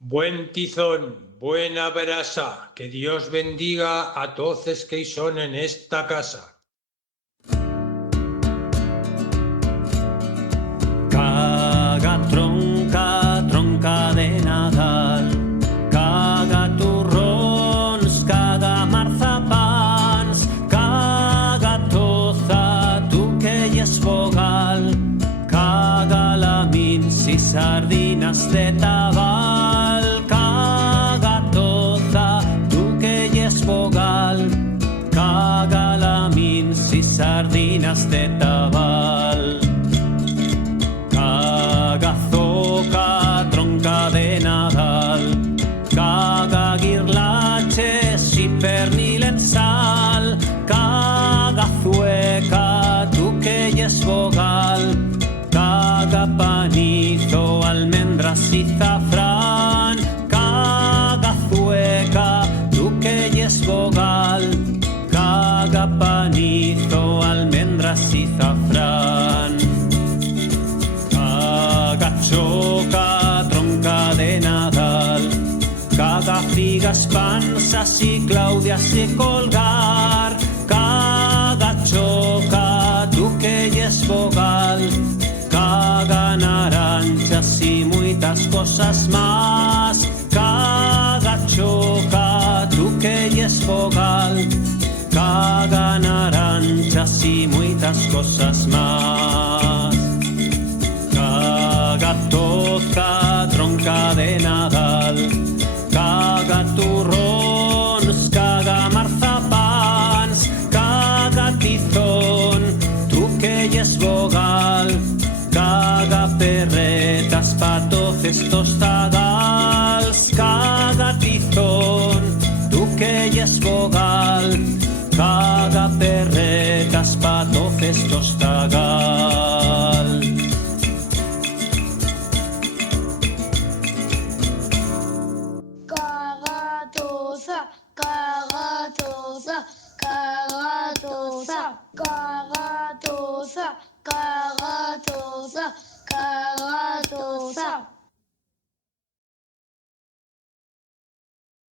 Buen tizón, buena brasa, que Dios bendiga a todos que son en esta casa. Caga tronca, tronca de Nadal, caga turrons, caga marzapans, caga toza, tu que hi és fogal, caga lamins i sardines de tabal, caga toza, tu que hi és fogal, caga lamins i sardines de tabal. Caga zoca, tronca de Nadal, caga guirlatges i pernil en sal, caga zueca, tu que hi és vogal, caga panizo, almendras i zafrán, caga zueca, tu que hi és vogal, caga panizo, almendras i zafrán. Caga xoca, tronca de Nadal, caga figas, panses i clàudies de colgar, caga xoca, tu que hi és vogal, caga naranjas y muchas cosas más, caga xoca, tu que hi és vogal, caga naranjas y muchas cosas más. Caga toza, tronca de Nadal, caga turrons, caga marzapans, caga tizón, tu que hi és vogal, caga perretas, patoces, tostagals, caga tizón, tu que hi és vogal, caga perretas, patoces, tostagal. Cagatosa, cagatosa, cagatosa, cagatosa, cagatosa, cagatosa.